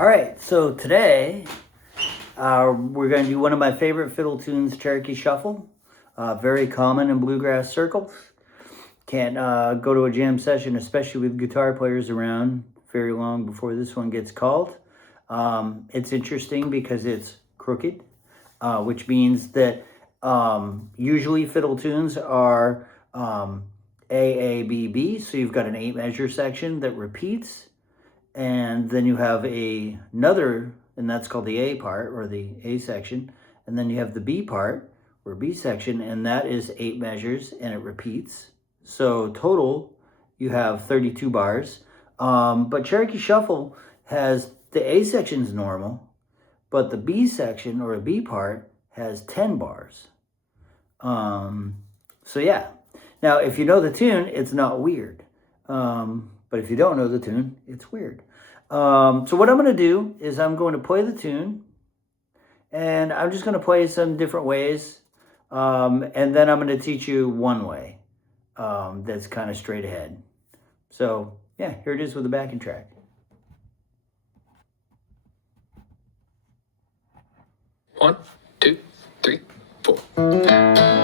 All right, so today we're going to do one of my favorite fiddle tunes, Cherokee Shuffle. Very common in bluegrass circles. Can't go to a jam session, especially with guitar players around, very long before this one gets called. It's interesting because it's crooked, which means that usually fiddle tunes are A, B, B. So you've got an 8-measure section that repeats. And then you have another, and that's called the A part, or the A section. And then you have the B part, or B section, and that is 8 measures, and it repeats. So total, you have 32 bars. But Cherokee Shuffle has the A section's normal, but the B section, or a B part, has 10 bars. So yeah. Now, if you know the tune, it's not weird. But if you don't know the tune, it's weird. So what I'm going to do is I'm going to play the tune, and I'm just going to play some different ways, and then I'm going to teach you one way that's kind of straight ahead. So yeah, here it is with the backing track. 1, 2, 3, 4.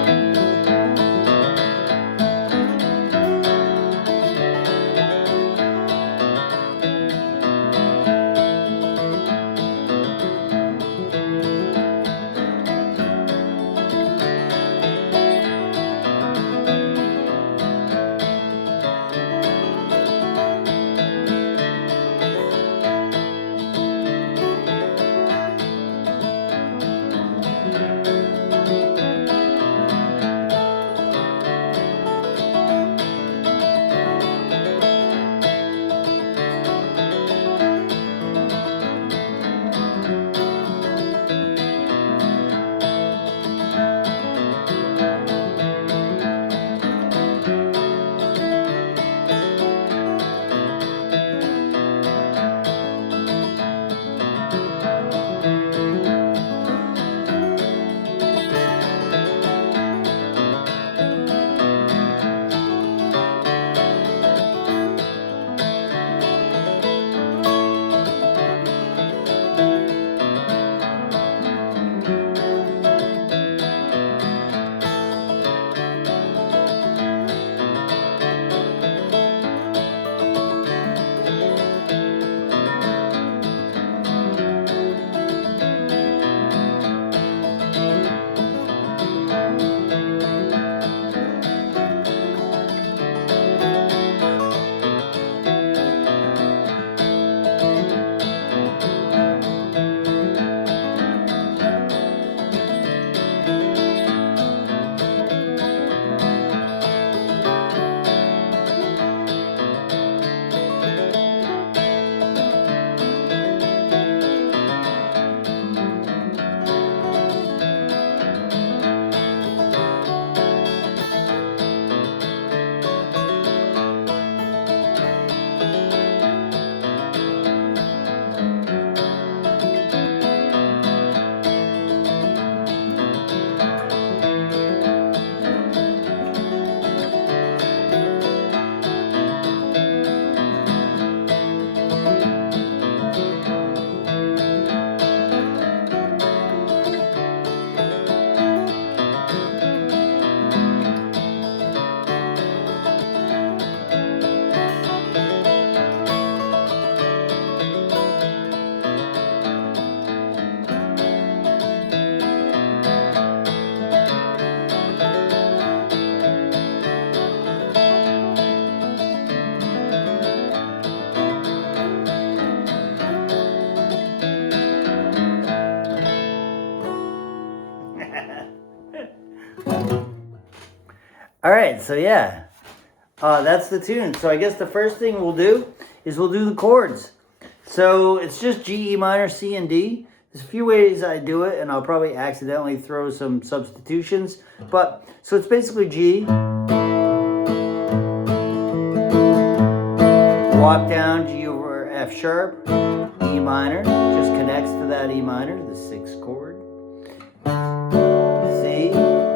All right, so yeah, that's the tune. So I guess the first thing we'll do is we'll do the chords. So it's just G, E minor, C, and D. There's a few ways I do it, and I'll probably accidentally throw some substitutions. But so it's basically G, walk down, G over F sharp, E minor, just connects to that E minor, the 6th chord. C,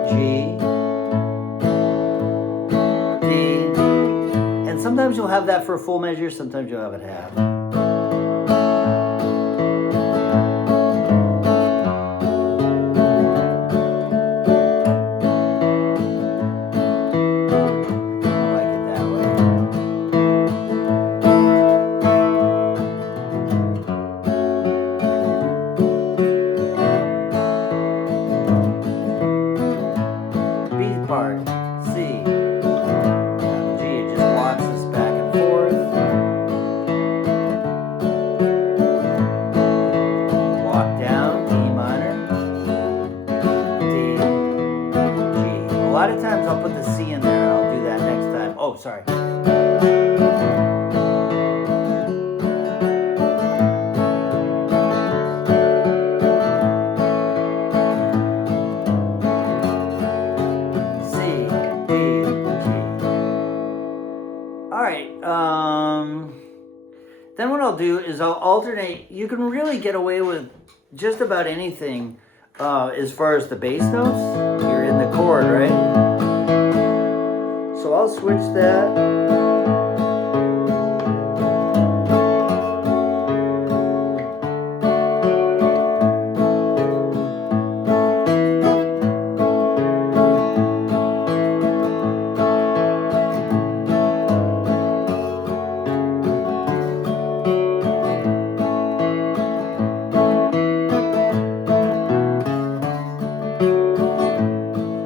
G, D, and sometimes you'll have that for a full measure, sometimes you'll have it half. do is I'll alternate. You can really get away with just about anything as far as the bass notes. You're in the chord, right? So I'll switch that.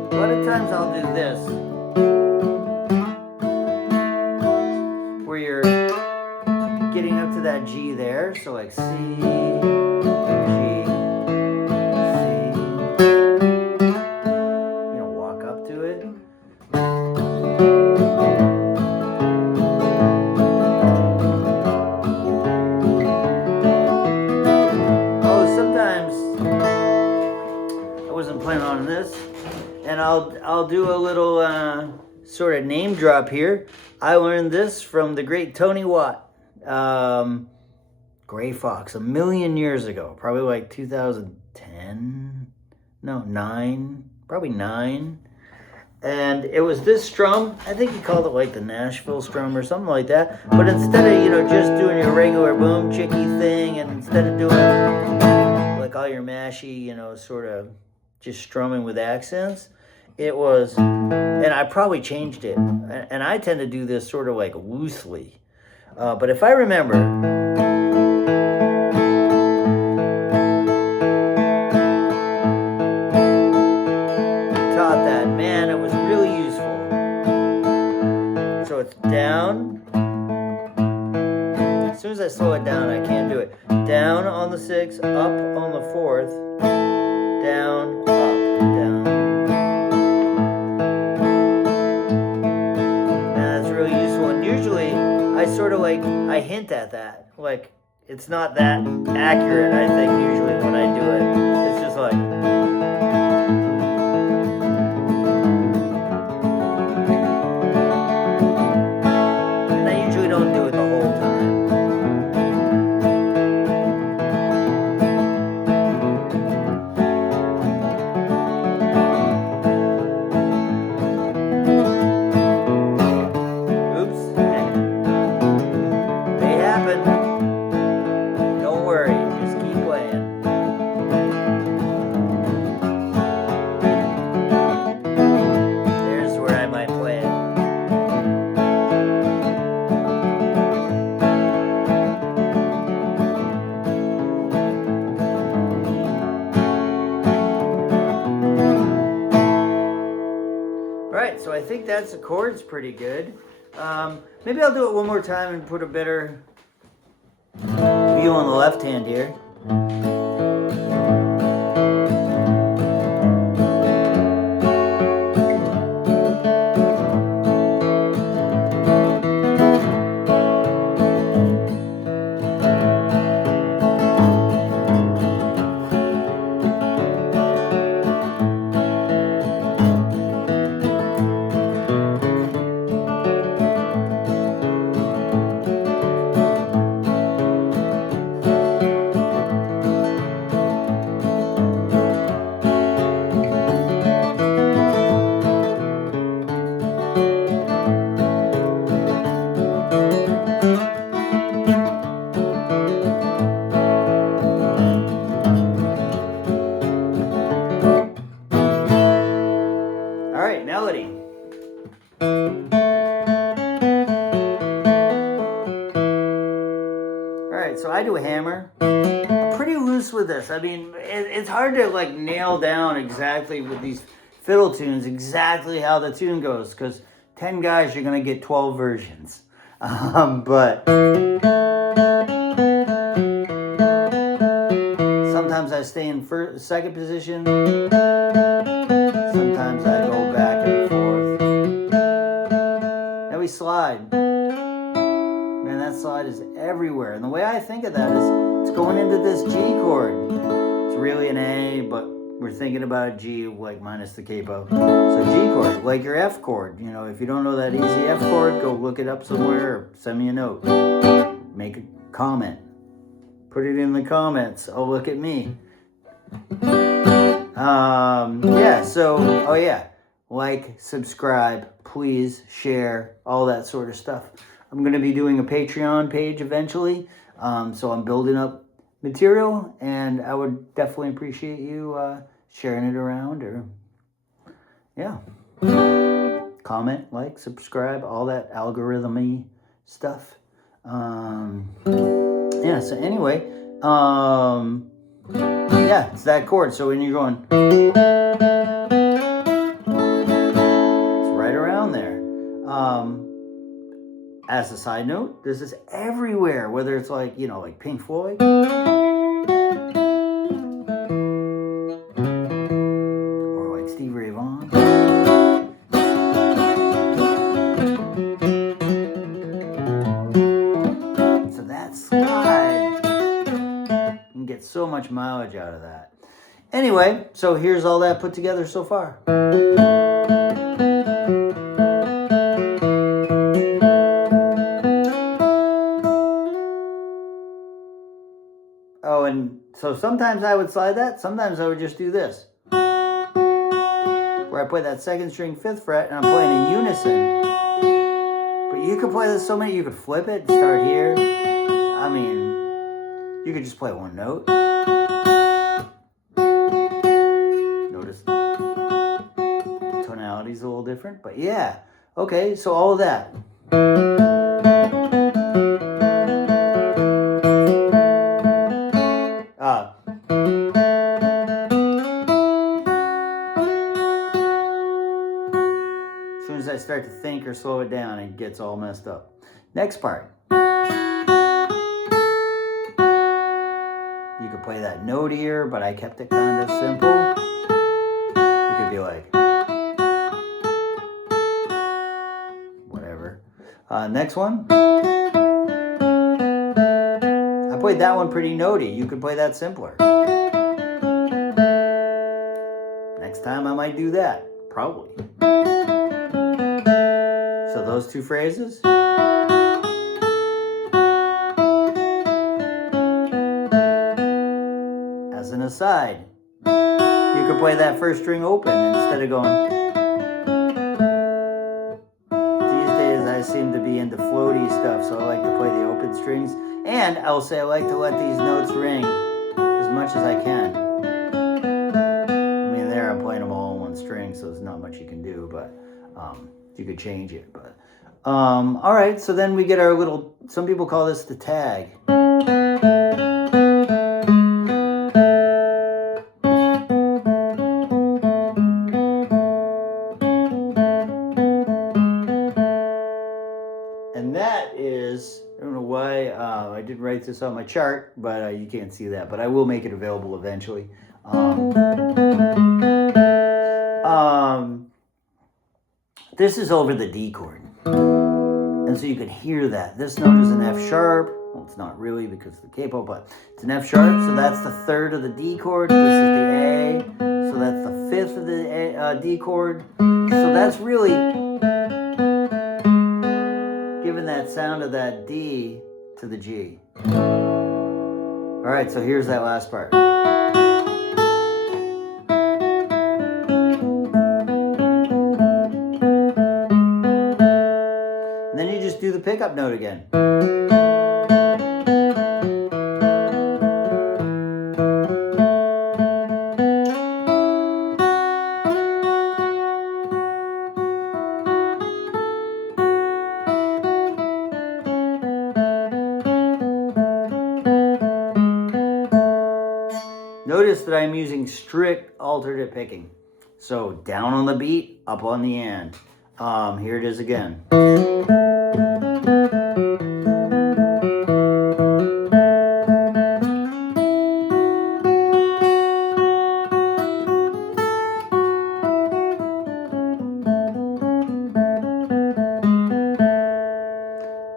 A lot of times I'll do this, where you're getting up to that G there, so like C, G, C, you know, walk up to it. Oh, sometimes I wasn't planning on this. And I'll do a little sort of name drop here. I learned this from the great Tony Watt, Gray Fox, a million years ago, probably like 2010, no, 9, probably 9. And it was this strum. I think he called it like the Nashville strum or something like that. But instead of, you know, just doing your regular boom chicky thing, and instead of doing like all your mashy, you know, sort of just strumming with accents, it was, and I probably changed it, and I tend to do this sort of like loosely, but if I remember, taught that, man, it was really useful. So it's down, as soon as I slow it down, I can't do it. Down on the 6, up on the 4th, down, up, down. Usually, I sort of like, I hint at that. Like, it's not that accurate, I think, usually when I do it. It's just like... And I usually don't do it the whole time. So I think that's the chords pretty good. Maybe I'll do it one more time and put a better view on the left hand here. Melody. Alright, so I do a hammer. I'm pretty loose with this. I mean, it's hard to like nail down exactly with these fiddle tunes exactly how the tune goes, because 10 guys, you're going to get 12 versions. But sometimes I stay in second position. Sometimes I go back and forth. Now we slide. Man, that slide is everywhere. And the way I think of that is it's going into this G chord. It's really an A, but we're thinking about a G like minus the capo. So G chord, like your F chord. You know, if you don't know that easy F chord, go look it up somewhere or send me a note. Make a comment. Put it in the comments. Oh, look at me. Yeah, so, oh yeah. Like, subscribe, please, share, all that sort of stuff. I'm going to be doing a Patreon page eventually. So I'm building up material, and I would definitely appreciate you sharing it around, or, yeah. Comment, like, subscribe, all that algorithm-y stuff. Yeah, so anyway, yeah, it's that chord. So when you're going, it's right around there. As a side note, this is everywhere, whether it's like, you know, like Pink Floyd, or like Stevie Ray Vaughan. So that slide, you can get so much mileage out of that. Anyway, so here's all that put together so far. Oh, and so sometimes I would slide that, sometimes I would just do this, where I play that second string 5th fret and I'm playing a unison. But you could play this so many, you could flip it and start here. I mean, you could just play one note. Notice tonality's a little different, but yeah. Okay, so all of that. As soon as I start to think or slow it down, it gets all messed up. Next part. You could play that note here, but I kept it kind of simple. You could be like, whatever. Next one. I played that one pretty notey. You could play that simpler. Next time I might do that, probably. So those two phrases. As an aside, you could play that first string open instead of going. These days I seem to be into floaty stuff, so I like to play the open strings. And I'll say I like to let these notes ring as much as I can. I mean, there I'm playing them all on one string, so there's not much you can do, but you could change it. But all right, so then we get our little, some people call this the tag. And that is, I don't know why I didn't write this on my chart, but you can't see that, but I will make it available eventually. This is over the D chord. And so you can hear that. This note is an F sharp. Well, it's not really because of the capo, but it's an F sharp. So that's the 3rd of the D chord. This is the A. So that's the 5th of the D chord. So that's really giving that sound of that D to the G. All right, so here's that last part. And then you just do the pickup note again. Notice that I'm using strict alternate picking. So down on the beat, up on the end. Here it is again.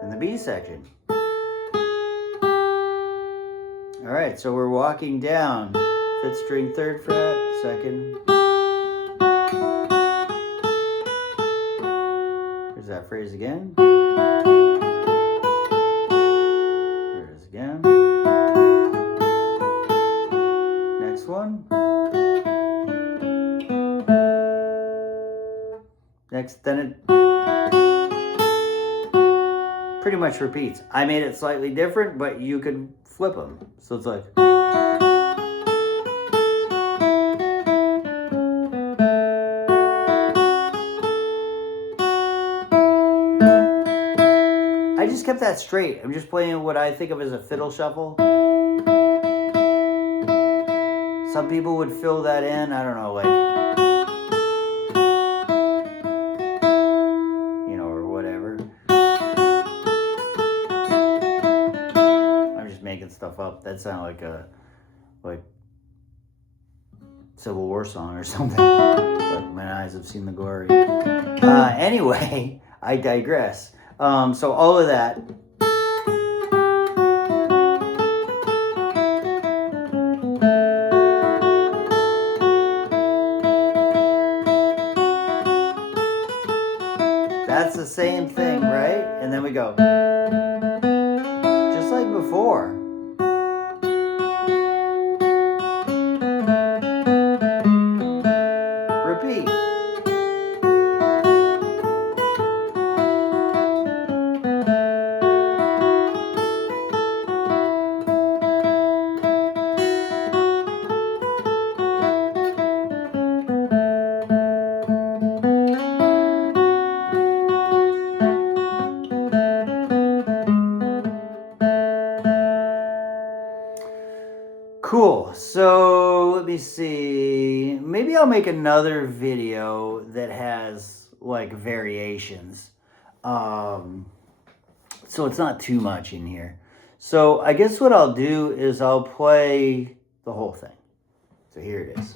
And the B section. All right, so we're walking down 5th string 3rd fret, 2nd. Here's that phrase again. Here it is again. next, then it pretty much repeats. I made it slightly different, but you could flip them. So it's like. I just kept that straight. I'm just playing what I think of as a fiddle shuffle. Some people would fill that in, I don't know, like, you know, or whatever. I'm just making stuff up. That sounded like a, Civil War song or something. Like, my eyes have seen the glory. Anyway, I digress. So all of that. That's the same thing, right? And then we go. Just like before. Repeat. Cool. So let me see. Maybe I'll make another video that has like variations. So it's not too much in here. So I guess what I'll do is I'll play the whole thing. So here it is.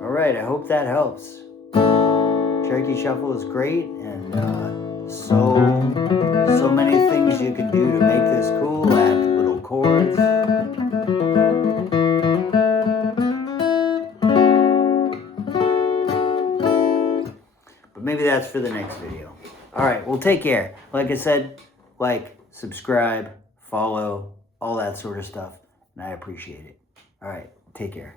Alright, I hope that helps. Cherokee Shuffle is great, and so many things you can do to make this cool. Add little chords. But maybe that's for the next video. Alright, well, take care. Like I said, like, subscribe, follow, all that sort of stuff, and I appreciate it. Alright, take care.